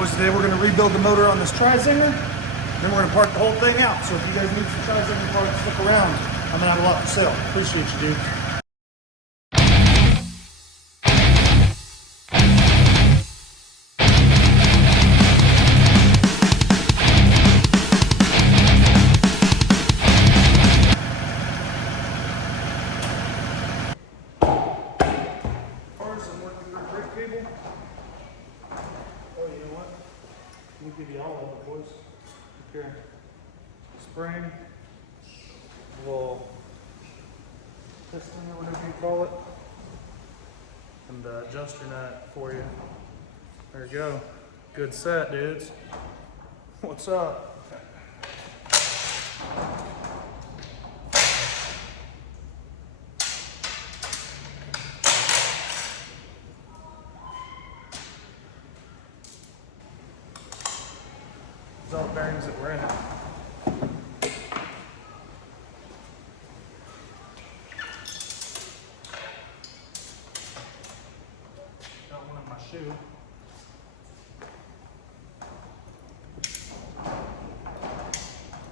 Boys, today we're going to rebuild the motor on this Tri-Zinger. Then we're going to part the whole thing out. So if you guys need some Tri-Zinger parts, stick around. I'm going to have a lot for sale. Appreciate you, dude. Let me give you all of it, boys. Up here. Spring, little piston or whatever you call it, and adjuster nut for you. There you go. Good set, dudes. What's up? These are all the bearings that were in it. Got one in my shoe.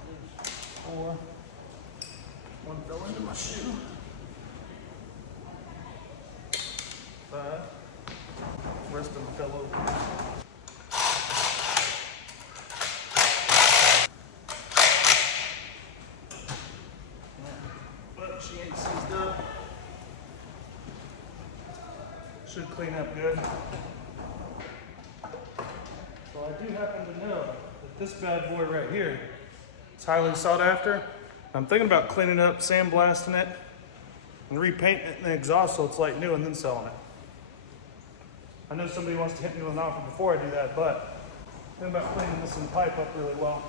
There's 4. One fell into my shoe. 5. Rest of them fell over. She ain't seized up. Should clean up good. So I do happen to know that this bad boy right here is highly sought after. I'm thinking about cleaning it up, sandblasting it, and repainting it in the exhaust so it's like new and then selling it. I know somebody wants to hit me with an offer before I do that, but I'm thinking about cleaning this and pipe up really well.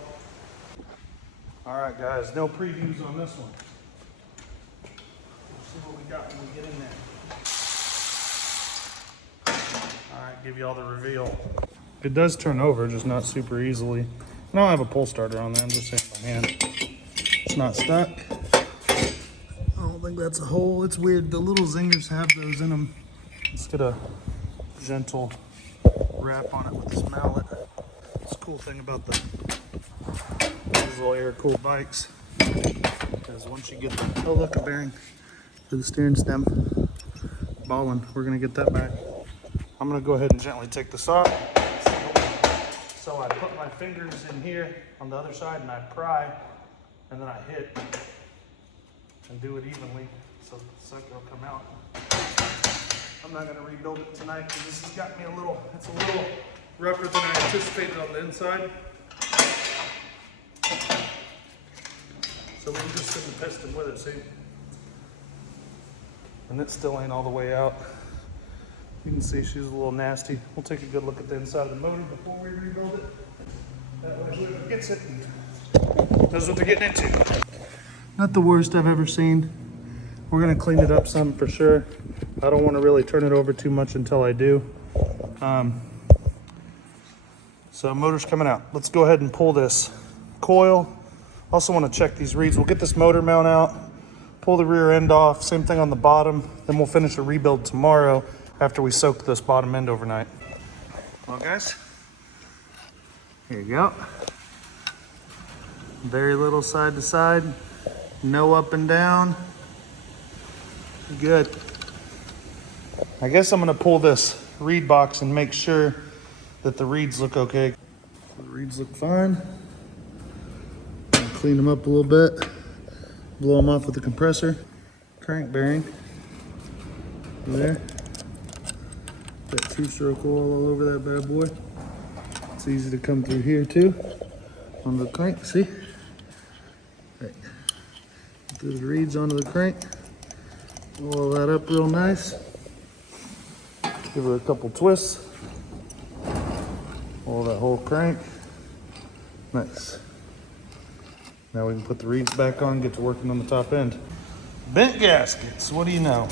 All right, guys, no previews on this one. See what we got when we get in there. All right, give you all the reveal. It does turn over, just not super easily. I don't have a pull starter on there, I'm just saying by hand. It's not stuck. I don't think that's a hole. It's weird, the little zingers have those in them. Let's get a gentle wrap on it with this mallet. It's a cool thing about these little air-cooled bikes, because once you get the, oh look, a bearing for the steering stem. Ballin', we're gonna get that back. I'm gonna go ahead and gently take this off. So I put my fingers in here on the other side and I pry, and then I hit and do it evenly so the sucker will come out. I'm not gonna rebuild it tonight because this has got me a little, it's a little rougher than I anticipated on the inside. So we can just send the piston with it, see? And it still ain't all the way out. You can see she's a little nasty. We'll take a good look at the inside of the motor before we rebuild it. That way whoever gets it knows what they're getting into. Not the worst I've ever seen. We're gonna clean it up some for sure. I don't wanna really turn it over too much until I do. So motor's coming out. Let's go ahead and pull this coil. Also wanna check these reeds. We'll get this motor mount out, pull the rear end off, same thing on the bottom. Then we'll finish a rebuild tomorrow after we soak this bottom end overnight. Well guys, here you go. Very little side to side, no up and down. Good. I guess I'm gonna pull this reed box and make sure that the reeds look okay. The reeds look fine. Clean them up a little bit. Blow them off with the compressor. Crank bearing. There. Got 2-stroke oil all over that bad boy. It's easy to come through here too. On the crank, see? Right. Through the reeds onto the crank. Oil that up real nice. Give it a couple twists. Oil that whole crank. Nice. Now we can put the reeds back on and get to working on the top end. Bent gaskets, what do you know?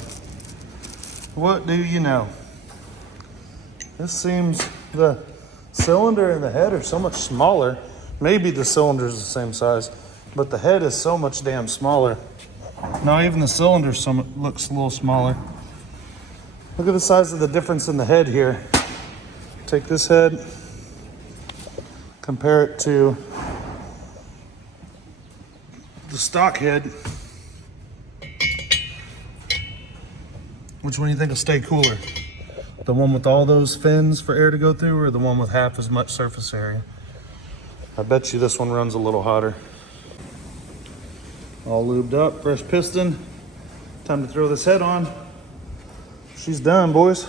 What do you know? This seems, the cylinder and the head are so much smaller. Maybe the cylinder is the same size, but the head is so much damn smaller. Now even the cylinder looks a little smaller. Look at the size of the difference in the head here. Take this head, compare it to the stock head. Which one do you think will stay cooler? The one with all those fins for air to go through, or the one with half as much surface area? I bet you this one runs a little hotter. All lubed up, fresh piston. Time to throw this head on. She's done, boys.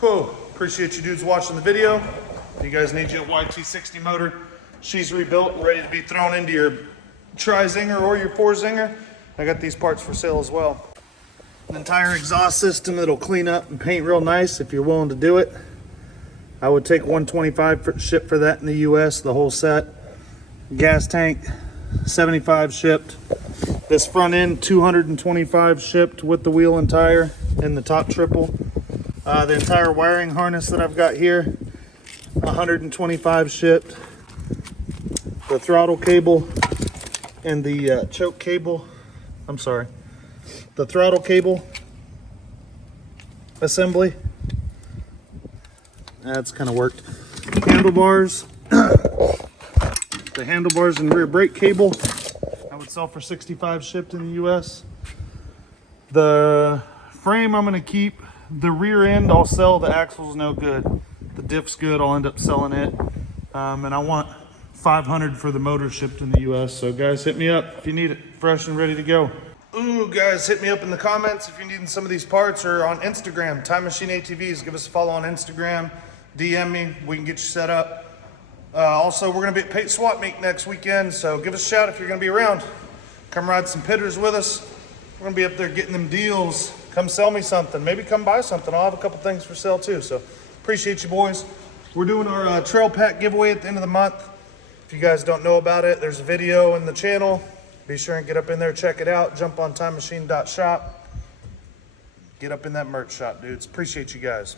Whoa, appreciate you dudes watching the video. If you guys need your YT60 motor, she's rebuilt and ready to be thrown into your Tri-Zinger or your 4-Zinger. I got these parts for sale as well. An entire exhaust system that'll clean up and paint real nice if you're willing to do it. I would take $125 for ship for that in the US, the whole set. Gas tank, $75 shipped. This front end, $225 shipped with the wheel and tire and the top triple. The entire wiring harness that I've got here, $125 shipped. The throttle cable and the choke cable, the throttle cable assembly, that's kind of worked. Handlebars, the handlebars and rear brake cable, I would sell for $65 shipped in the US. The frame I'm going to keep. The rear end I'll sell. The axle's no good. The diff's good. I'll end up selling it. And I want $500 for the motor shipped in the US. So guys, hit me up if you need it fresh and ready to go. Ooh, guys, hit me up in the comments if you're needing some of these parts, or on Instagram, timemachinesatvs. Give us a follow on Instagram. DM me. We can get you set up. Also, we're going to be at Pate Swap Meet next weekend, so give us a shout if you're going to be around. Come ride some pitters with us. We're going to be up there getting them deals. Come sell me something. Maybe come buy something. I'll have a couple things for sale too. So appreciate you, boys. We're doing our trail pack giveaway at the end of the month. If you guys don't know about it, there's a video in the channel. Be sure and get up in there, check it out. Jump on timemachine.shop. Get up in that merch shop, dudes. Appreciate you guys.